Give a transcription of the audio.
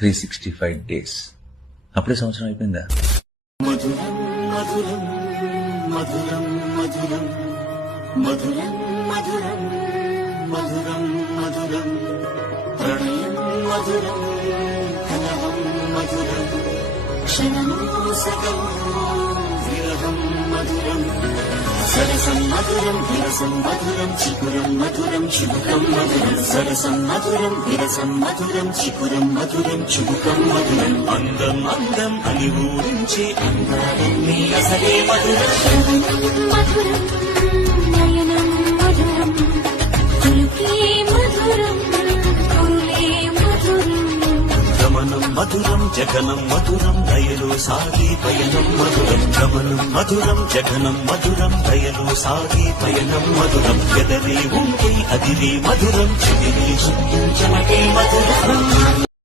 365 days. అప్పుడే సంవత్సరం అయిపోయిందా? మధురం మధురం మధురం మధురం మధురం మధురం మధురం మధురం ప్రణయం మధురం కలహం మధురం క్షణం సగం విరహం మధురం సరసం మధురం విరసం మధురం చికురం మధురం చుబుకం మధురం సరసం మధురం విరసం మధురం చికురం మధురం చుబుకం మధురం అందం అందం అని ఊరించే అందాలన్నీ అసలే మధురం మధురం నయనం మధురం కులుకే మధురం కురులే మధురం గమనం మధురం జగనం మధురం దయలో సాగే పయనం మధురం గమనం మధురం జగనం మధురం దయలో సాగే పయనం మధురం ఎదరే ఉంటే అదిరే మధురం చెదిరే చెమటే మధురం